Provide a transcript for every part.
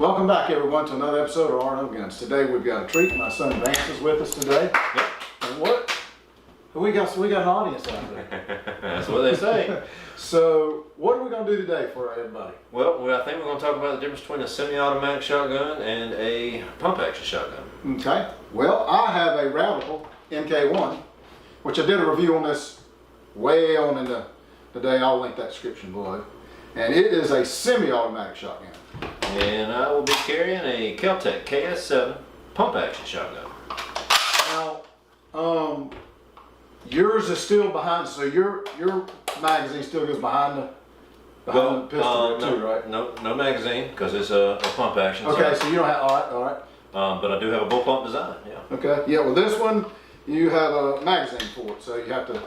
Welcome back, everyone, to another episode of R&O Guns. Today we've got a treat. My son Vance is with us today. Yep. And what? We got an audience out there. That's what they say. So, what are we going to do today for everybody? Well, I think we're going to talk about the difference between a semi-automatic shotgun and a pump-action shotgun. Okay. Well, I have a Radical MK-1, which I did a review on this way on in the day. I'll link that description below. And it is a semi-automatic shotgun. And I will be carrying a Keltec KS7 pump-action shotgun. Now, yours is still behind, so your magazine still goes behind the pistol too, right? No magazine, because it's a pump action. Okay, so you don't have, all right. But I do have a bull pump design, yeah. Okay, yeah, well this one, you have a magazine for it, so you have to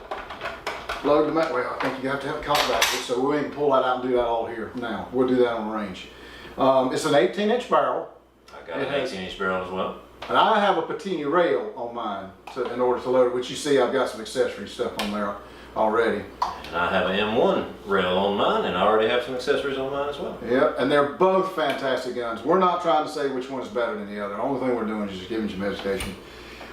load the magazine. Well, I think you have to have a cock back, so we can pull that out and do that all here now. We'll do that on the range. It's an 18-inch barrel. I got an 18-inch barrel as well. And I have a Patini rail on mine in order to load it, which you see I've got some accessory stuff on there already. And I have an M1 rail on mine, and I already have some accessories on mine as well. Yeah, and they're both fantastic guns. We're not trying to say which one is better than the other. The only thing we're doing is just giving you some education.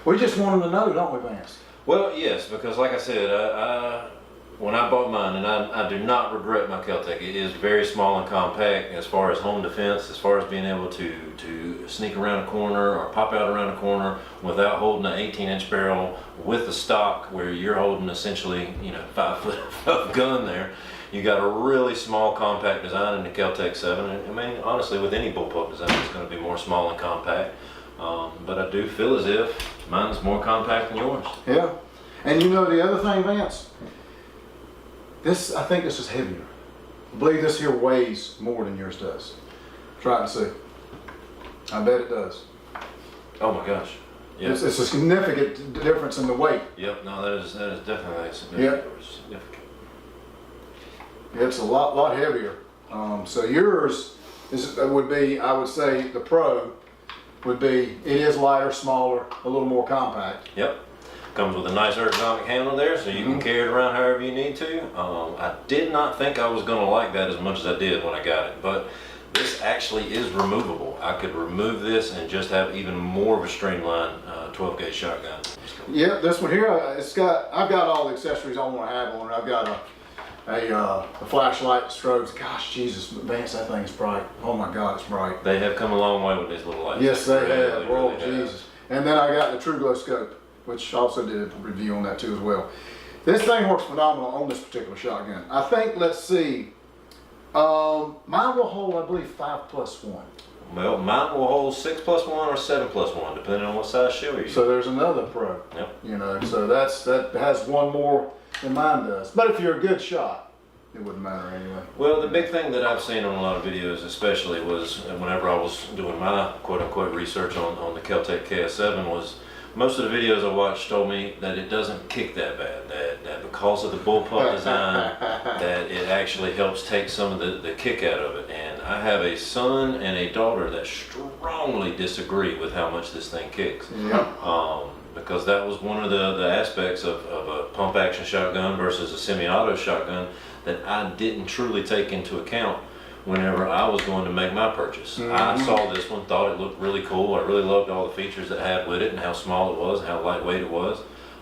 We just want them to know, don't we, Vance? Well, yes, because like I said, when I bought mine, and I do not regret my Keltec. It is very small and compact as far as home defense, as far as being able to sneak around a corner or pop out around a corner without holding an 18-inch barrel with the stock where you're holding essentially, 5 foot of gun there. You got a really small compact design in the Keltec 7. I mean, honestly, with any bullpup design, it's going to be more small and compact. But I do feel as if mine's more compact than yours. Yeah, and you know the other thing, Vance? I think this is heavier. I believe this here weighs more than yours does. Try it and see. I bet it does. Oh my gosh. Yep. It's a significant difference in the weight. Yep, no, that is definitely significant. Yep. It's a lot heavier. So yours would be, I would say, the Pro would be, it is lighter, smaller, a little more compact. Yep. Comes with a nice ergonomic handle there, so you can carry it around however you need to. I did not think I was going to like that as much as I did when I got it, but this actually is removable. I could remove this and just have even more of a streamlined 12-gauge shotgun. Yeah, this one here, I've got all the accessories I want to have on it. I've got a flashlight, strobes. Gosh, Jesus, Vance, that thing's bright. Oh my God, it's bright. They have come a long way with these little lights. Yes, they have. Really Jesus. And then I got the True Glow scope, which also did a review on that too as well. This thing works phenomenal on this particular shotgun. I think, let's see, mine will hold, I believe, 5+1. Well, mine will hold 6+1 or 7+1, depending on what size shell you're using. So there's another Pro. Yep. So that has one more than mine does. But if you're a good shot, it wouldn't matter anyway. Well, the big thing that I've seen on a lot of videos, especially, was whenever I was doing my quote-unquote research on the Keltec KS7, was most of the videos I watched told me that it doesn't kick that bad, that because of the bullpup design, that it actually helps take some of the kick out of it. And I have a son and a daughter that strongly disagree with how much this thing kicks. Yep. Because that was one of the aspects of a pump action shotgun versus a semi-auto shotgun that I didn't truly take into account whenever I was going to make my purchase. I saw this one, thought it looked really cool. I really loved all the features it had with it and how small it was and how lightweight it was.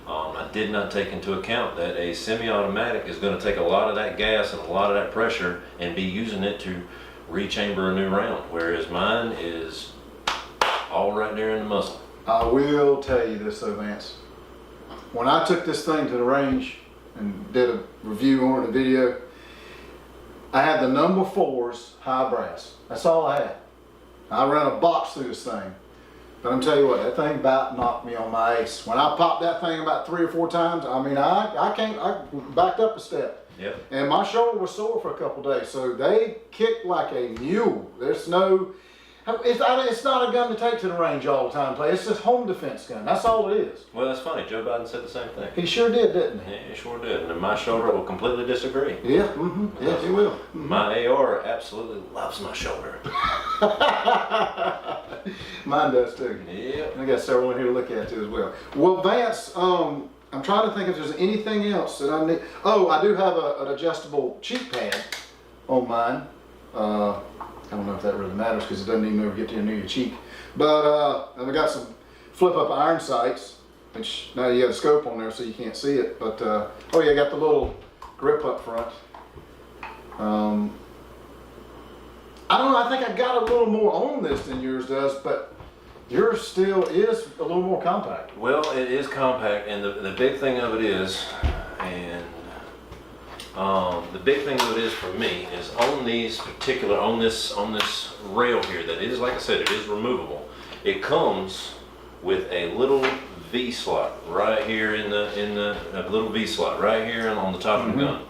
I did not take into account that a semi-automatic is going to take a lot of that gas and a lot of that pressure and be using it to rechamber a new round, whereas mine is all right there in the muzzle. I will tell you this though, Vance. When I took this thing to the range and did a review on it, a video, I had the number 4's high brass. That's all I had. I ran a box through this thing. But I'm telling you what, that thing about knocked me on my ace. When I popped that thing about 3 or 4 times, I mean, I backed up a step. Yep. And my shoulder was sore for a couple days. So they kicked like a mule. There's no, it's not a gun to take to the range all the time. It's just home defense gun. That's all it is. Well, that's funny. Joe Biden said the same thing. He sure did, didn't he? Yeah, he sure did. And my shoulder will completely disagree. Yeah, yes, he will. My AR absolutely loves my shoulder. Mine does too. Yeah. And I got several in here to look at too as well. Well, Vance, I'm trying to think if there's anything else that I need. Oh, I do have an adjustable cheek pad on mine. I don't know if that really matters because it doesn't even ever get near your cheek. But and we got some flip up iron sights, which now you have a scope on there so you can't see it. But oh yeah, got the little grip up front. I don't know, I think I got a little more on this than yours does, but yours still is a little more compact. Well, it is compact, and the big thing of it is, and the big thing of it is for me is on these particular, on this rail here that is, like I said, it is removable. It comes with a little V slot right here in the little V slot right here on the top of the gun,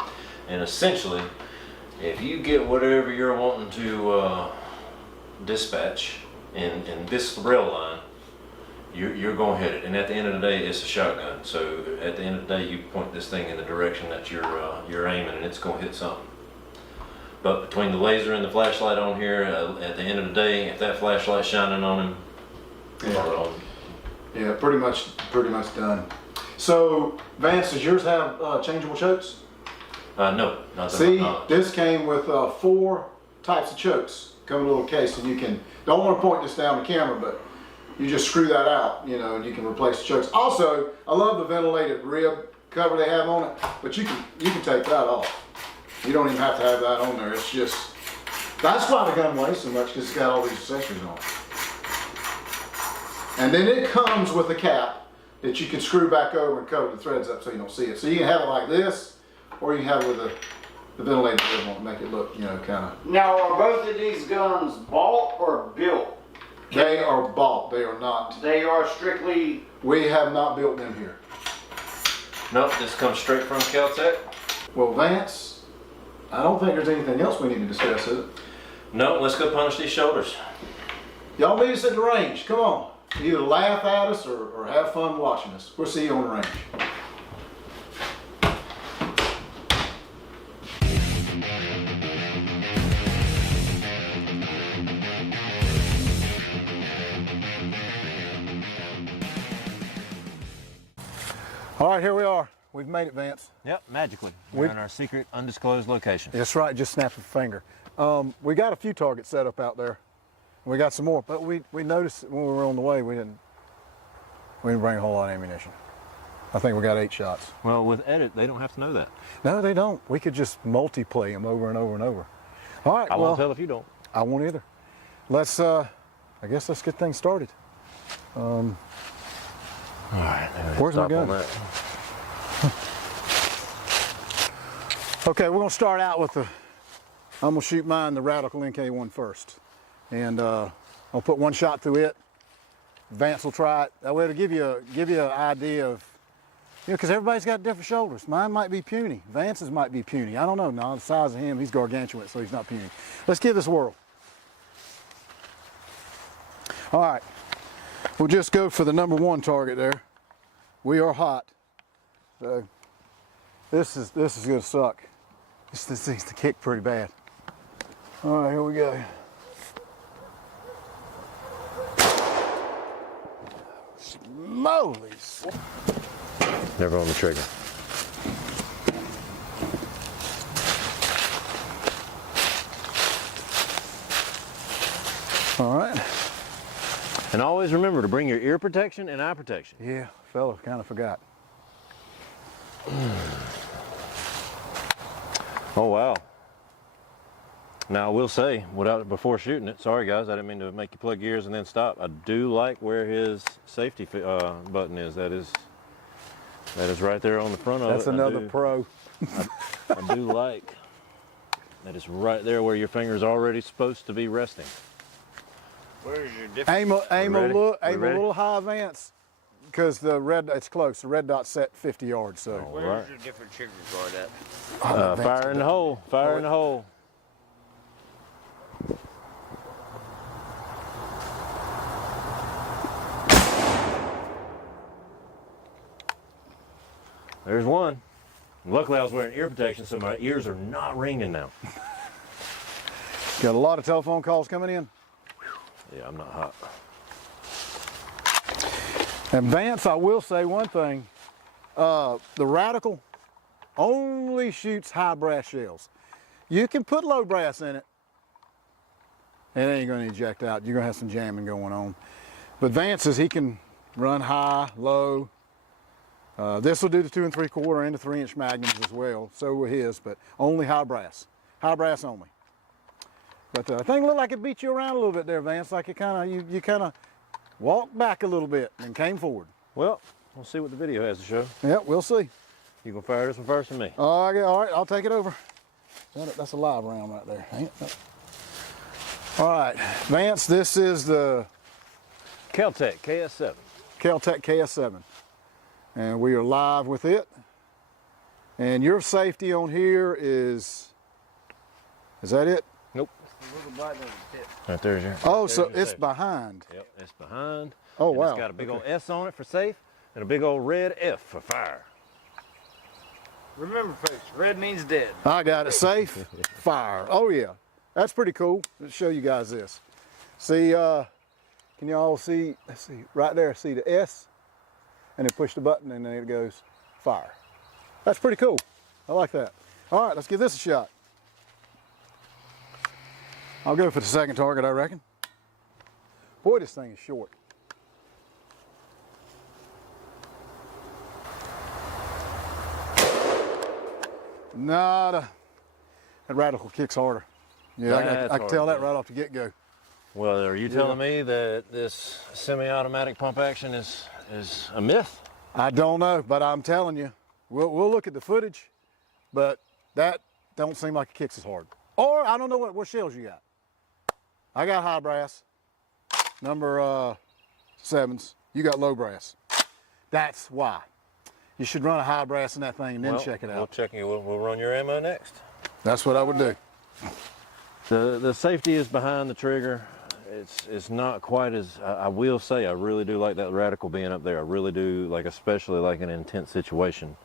and essentially, if you get whatever you're wanting to dispatch in this rail line, you're going to hit it. And at the end of the day, it's a shotgun. So at the end of the day, you point this thing in the direction that you're aiming, and it's going to hit something. But between the laser and the flashlight on here, at the end of the day, if that flashlight's shining on him, yeah, pretty much done. So Vance, does yours have changeable chokes? No. Not See, this came with 4 types of chokes. Come in a little case, and you can, don't want to point this down the camera, but you just screw that out, you know, and you can replace the chokes. Also, I love the ventilated rib cover they have on it, but you can take that off. You don't even have to have that on there. It's just, that's why the gun weighs so much, because it's got all these accessories on it. And then it comes with a cap that you can screw back over and cover the threads up so you don't see it. So you can have it like this, or you can have it with the ventilated rib on it, make it look, you know, kind of. Now, are both of these guns bought or built? They are bought. They are not. They are strictly. We have not built them here. Nope, this comes straight from Keltec. Well, Vance, I don't think there's anything else we need to discuss, is it? No, let's go punish these shoulders. Y'all meet us at the range. Come on. Either laugh at us or have fun watching us. We'll see you on the range. All right, here we are. We've made it, Vance. Yep, magically. We're in our secret, undisclosed location. That's right, just snap a finger. We got a few targets set up out there. We got some more, but we noticed when we were on the way, we didn't bring a whole lot of ammunition. I think we got 8 shots. Well, with edit, they don't have to know that. No, they don't. We could just multiplay them over and over and over. All right, I won't tell if you don't. I won't either. Let's, I guess let's get things started. All right. Where's my gun? Okay, we're gonna start out with I'm gonna shoot mine, the Radical MK-1 first. And I'll put 1 shot through it. Vance will try it. That way it'll give you an idea of, you know, because everybody's got different shoulders. Mine might be puny. Vance's might be puny. I don't know. No, the size of him, he's gargantuan, so he's not puny. Let's give this a whirl. All right. We'll just go for the number 1 target there. We are hot. So this is gonna suck. This thing's to kick pretty bad. All right, here we go. Smolies. Never on the trigger. All right. And always remember to bring your ear protection and eye protection. Yeah, fella, kind of forgot. Oh, wow. Now, I will say, before shooting it, sorry guys, I didn't mean to make you plug ears and then stop. I do like where his safety button is. That is right there on the front of it. That's another pro. I do like that it's right there where your finger's already supposed to be resting. Where's your different? Aim a little high, Vance, because it's close. The red dot's set 50 yards. So Where's your different trigger guard at? Fire in the hole. Fire in the hole. There's one. Luckily, I was wearing ear protection, so my ears are not ringing now. Got a lot of telephone calls coming in. Yeah, I'm not hot. And Vance, I will say one thing. The Radical only shoots high brass shells. You can put low brass in it, It ain't gonna eject out. You're gonna have some jamming going on. But Vance's, he can run high, low. This will do the 2 3/4 and the 3-inch magnums as well. So will his, but only high brass. High brass only. But the thing looked like it beat you around a little bit there, Vance. Like it kind of, you kind of walked back a little bit and came forward. Well, we'll see what the video has to show. Yep, we'll see. You gonna fire this one first or me? All right, I'll take it over. That's a live round right there. Ain't it? All right, Vance, this is the Keltec KS7. Keltec KS7. And we are live with it. And your safety on here is that it? Nope. Right there's your. Oh, there's so your it's safety. behind. Yep, it's behind. Oh, and wow. It's got a big old S on it for safe and a big old red F for fire. Remember, folks, red means dead. I got it. Safe, fire. Oh, yeah. That's pretty cool. Let's show you guys this. See, can y'all see, let's see, right there, see the S? And then push the button and then it goes fire. That's pretty cool. I like that. All right, let's give this a shot. I'll go for the second target, I reckon. Boy, this thing is short. Nada. That radical kicks harder. Yeah, I can tell that right off the get-go. Well, are you telling me that this semi-automatic pump action is a myth? I don't know, but I'm telling you, we'll look at the footage, but that don't seem like it kicks as hard. Or I don't know what shells you got. I got high brass, number 7s. You got low brass. That's why. You should run a high brass in that thing and then check it out. We'll check it. We'll run your ammo next. That's what I would do. The safety is behind the trigger. It's not quite as, I will say, I really do like that radical being up there. I really do, like, especially like in an intense situation.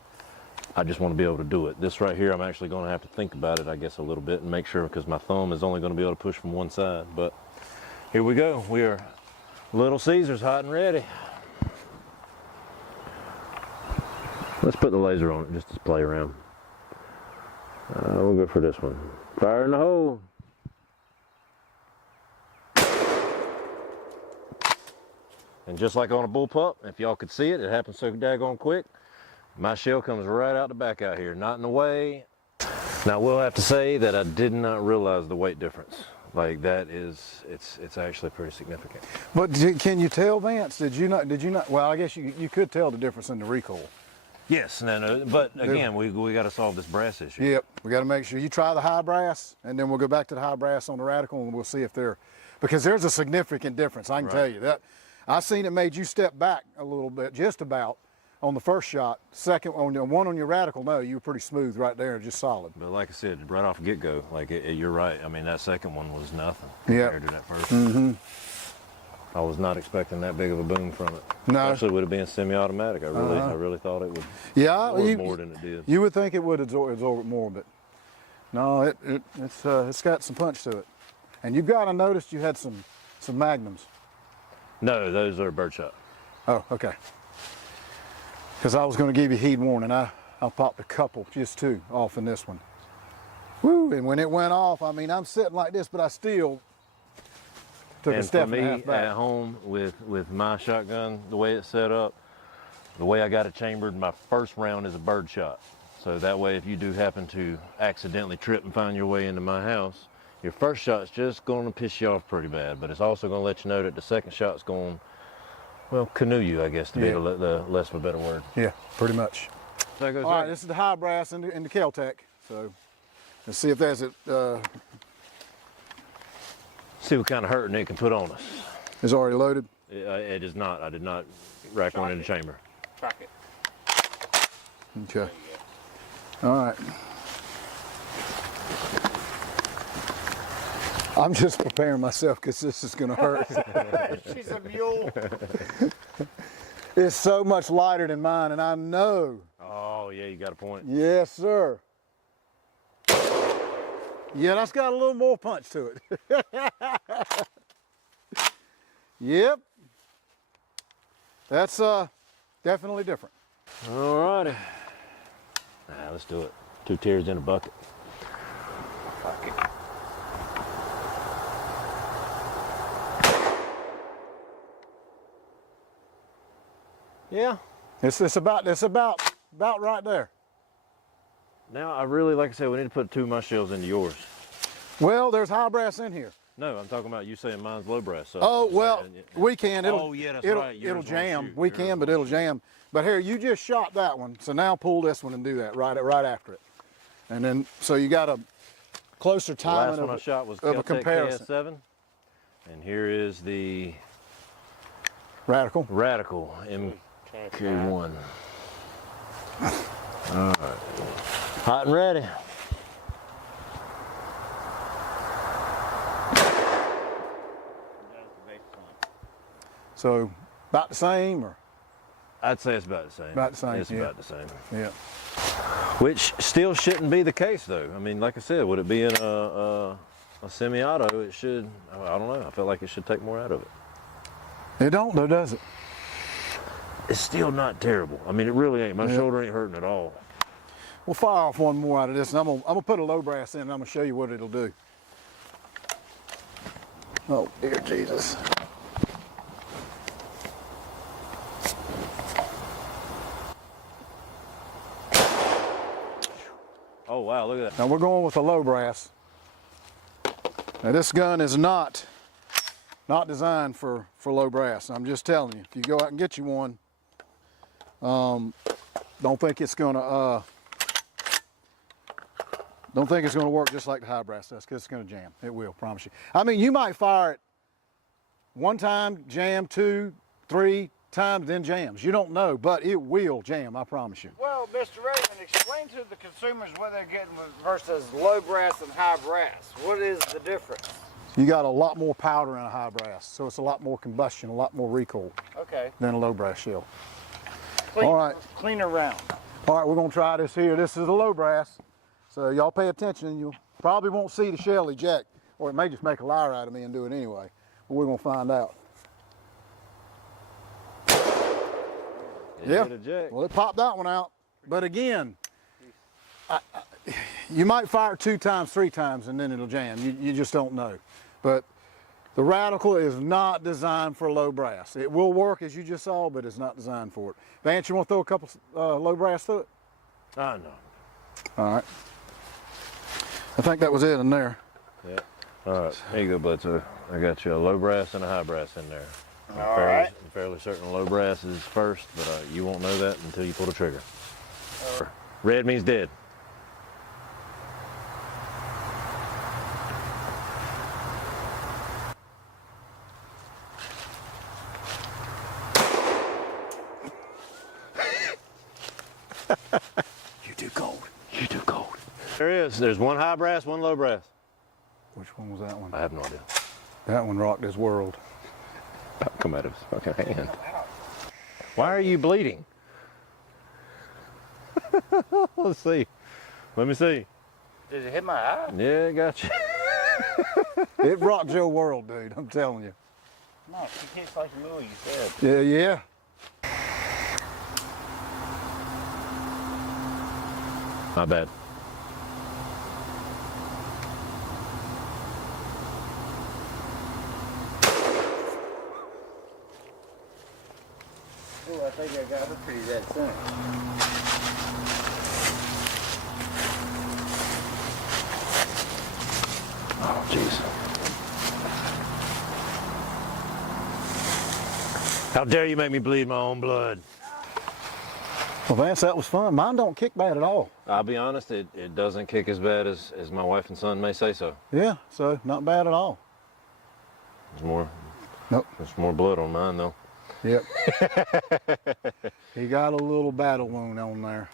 I just want to be able to do it. This right here, I'm actually going to have to think about it, I guess, a little bit and make sure, because my thumb is only going to be able to push from one side. But here we go. We are Little Caesars, hot and ready. Let's put the laser on it just to play around. We'll go for this one. Fire in the hole. And just like on a bullpup, if y'all could see it, it happens so daggone quick. My shell comes right out the back out here, not in the way. Now, I will have to say that I did not realize the weight difference. Like that is, it's actually pretty significant. But can you tell, Vance? Did you not? Well, I guess you could tell the difference in the recoil. Yes, no, but again, we got to solve this brass issue. Yep, we got to make sure you try the high brass, and then we'll go back to the high brass on the radical, and we'll see if because there's a significant difference. I can tell you that. I seen it made you step back a little bit, just about, on the first shot. Second, on the one on your radical, no, you were pretty smooth right there, just solid. But like I said, right off the get-go, like you're right. I mean, that second one was nothing Yep. compared to that first. I was not expecting that big of a boom from it. No. Especially with it being semi-automatic. I really thought it would Yeah, absorb more than it did. You would think it would absorb it more, but no, it's got some punch to it. And you've got to notice you had some magnums. No, those are birdshot. Oh, okay. Because I was going to give you heed warning. I popped a couple, just 2, off in this one. Woo! And when it went off, I mean, I'm sitting like this, but I still took a step and a half And for me, back. at home, with my shotgun, the way it's set up, the way I got it chambered, my first round is a birdshot. So that way, if you do happen to accidentally trip and find your way into my house, your first shot's just going to piss you off pretty bad, but it's also going to let you know that the second shot's going, well, canoe you, I guess, to be the less of a better word. Yeah, pretty much. So that goes All right, this is the high brass in the Keltec. So let's see if there's see what kind of hurting it can put on us. is already loaded. It is not. I did not rack one in the chamber. Track it. Okay. All right. I'm just preparing myself because this is going to hurt. She's a mule. It's so much lighter than mine, and I know. Oh, yeah, you got a point. Yes, sir. Yeah, that's got a little more punch to it. Yep. That's definitely different. All righty. Nah, let's do it. 2 tears in a bucket. Fuck it. Yeah. It's about right there. Now I really, like I said, we need to put 2 of my shells into yours. Well, there's high brass in here. No, I'm talking about you saying mine's low brass. So Oh, I'm well, saying, we can. Oh, yeah, that's right. Yours It'll won't jam. shoot. We Yours can, but won't it'll shoot. jam. But here, you just shot that one, so now pull this one and do that right after it. And then, so you got a closer The timing last one I shot was of a Keltec comparison. KS7. And here is the Radical. Radical MK-1. All right. Hot and ready. So, about the same, or? I'd say it's about the same. About the same, It's yeah. about the same. Yeah. Which still shouldn't be the case, though. I mean, like I said, would it be in a semi-auto? It should. I don't know. I feel like it should take more out of it. It don't, though, does it? It's still not terrible. I mean, it really ain't. My shoulder ain't hurting at all. We'll fire off one more out of this, and I'm gonna put a low brass in, and I'm gonna show you what it'll do. Oh, dear Jesus. Oh, wow, look at that. Now we're going with a low brass. Now this gun is not designed for low brass. I'm just telling you. If you go out and get you one, don't think it's gonna work just like the high brass does, because it's gonna jam. It will, promise you. I mean, you might fire it one time, jam, 2, 3 times, then jams. You don't know, but it will jam, I promise you. Well, Mr. Raven, explain to the consumers what they're getting versus low brass and high brass. What is the difference? You got a lot more powder in a high brass, so it's a lot more combustion, a lot more recoil Okay. than a low brass shell. Clean, All right. Cleaner round. All right, we're gonna try this here. This is the low brass, so y'all pay attention. You probably won't see the shell eject, or it may just make a liar out of me and do it anyway, but we're gonna find out. Yeah, well, it popped that one out. But again, you might fire it 2 times, 3 times, and then it'll jam. You just don't know. But the Radical is not designed for low brass. It will work, as you just saw, but it's not designed for it. Vance, you want to throw a couple low brass through it? No. All right. I think that was it in there. Yeah. All right. There you go, Bledsoe. I got you a low brass and a high brass in there. I'm fairly certain low brass is first, but you won't know that until you pull the trigger. Red means dead. You do gold. You do gold. There is. There's one high brass, one low brass. Which one was that one? I have no idea. That one rocked his world. Come out of his fucking hand. Why are you bleeding? Let's see. Let me see. Did it hit my eye? Yeah, got you. It rocked your world, dude. I'm telling you. No, it hits like the movie you said. Yeah. My bad. Oh, I think I got it pretty that soon. Oh, jeez. How dare you make me bleed my own blood? Well, Vance, that was fun. Mine don't kick bad at all. I'll be honest, it doesn't kick as bad as my wife and son may say so. Yeah, so not bad at all. There's more. Nope. There's more blood on mine though. Yep. He got a little battle wound on there.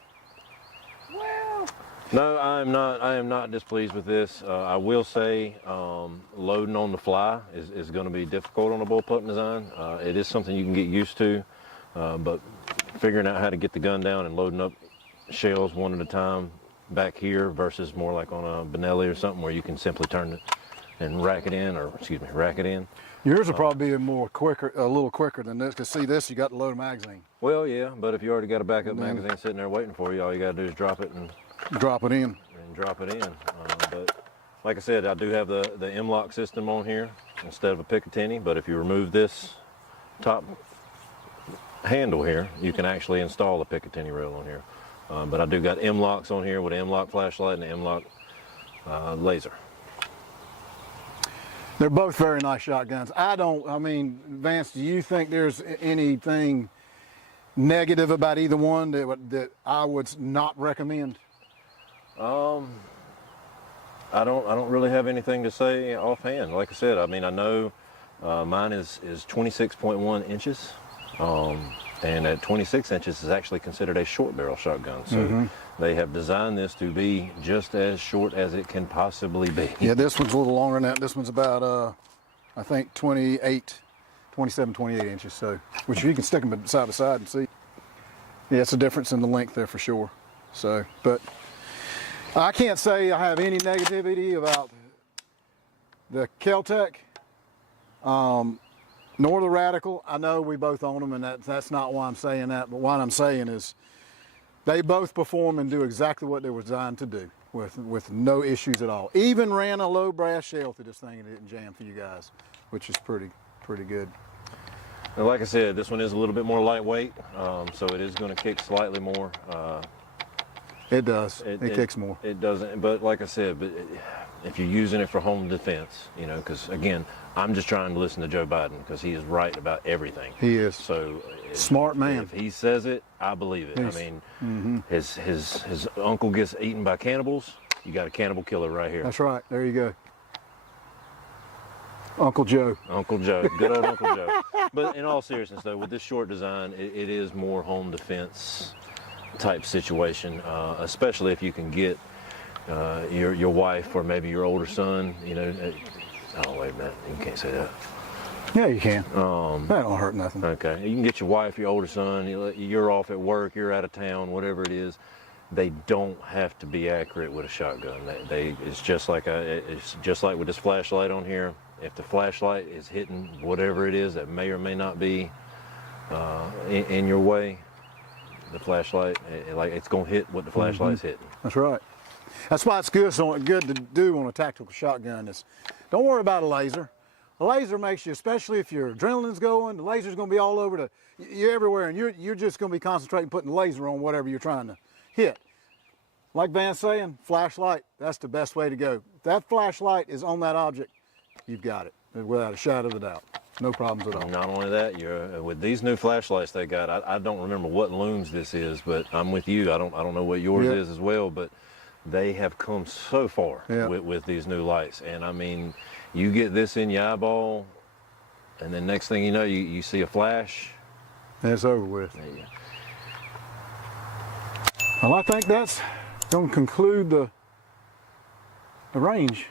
Well, No, I am not displeased with this. I will say loading on the fly is going to be difficult on a bullpup design. It is something you can get used to, but figuring out how to get the gun down and loading up shells one at a time back here versus more like on a Benelli or something where you can simply turn it and rack it in. Yours will probably be a little quicker than this, because see this, you got to load a magazine. Well, yeah, but if you already got a backup magazine sitting there waiting for you, all you got to do is drop it and drop it in. drop it in. But like I said, I do have the M-lock system on here instead of a Picatinny, but if you remove this top handle here, you can actually install a Picatinny rail on here. But I do got M-locks on here with an M-lock flashlight and an M-lock laser. They're both very nice shotguns. I mean, Vance, do you think there's anything negative about either one that I would not recommend? I don't really have anything to say offhand. Like I said, I mean, I know mine is 26.1 inches. And at 26 inches is actually considered a short barrel shotgun. So they have designed this to be just as short as it can possibly be. Yeah, this one's a little longer than that. This one's about, I think 27, 28 inches. So, which you can stick them side by side and see. Yeah, it's a difference in the length there for sure. So, but I can't say I have any negativity about the Keltec. Nor the Radical. I know we both own them, and that's not why I'm saying that, but what I'm saying is they both perform and do exactly what they were designed to do with no issues at all. Even ran a low brass shell through this thing and it didn't jam for you guys, which is pretty good. And like I said, this one is a little bit more lightweight, so it is going to kick slightly more. It does. It kicks more. It doesn't, but like I said, if you're using it for home defense, you know, because again, I'm just trying to listen to Joe Biden because he is right about everything. He is. So Smart man. If he says it, I believe it. I mean, his uncle gets eaten by cannibals. You got a cannibal killer right here. That's right. There you go. Uncle Joe. Uncle Joe. Good old Uncle Joe. But in all seriousness, though, with this short design, it is more home defense type situation, especially if you can get your wife or maybe your older son, you know. Oh, wait a minute. You can't say that. Yeah, you can. That don't hurt nothing. Okay. You can get your wife, your older son, you're off at work, you're out of town, whatever it is. They don't have to be accurate with a shotgun. It's just like with this flashlight on here. If the flashlight is hitting whatever it is that may or may not be in your way, the flashlight, it's going to hit what the flashlight's hitting. That's right. That's why it's good to do on a tactical shotgun is don't worry about a laser. A laser makes you, especially if your adrenaline's going, the laser's going to be all over you're everywhere, and you're just going to be concentrating putting the laser on whatever you're trying to hit. Like Van's saying, flashlight, that's the best way to go. If that flashlight is on that object, you've got it without a shadow of a doubt. No problems at all. Not only that, with these new flashlights they got, I don't remember what looms this is, but I'm with you. I don't know what yours is as well, but they have come so far with these new lights. And I mean, you get this in your eyeball, and then next thing you know, you see a flash. And it's over with. Yeah. Well, I think that's going to conclude the range.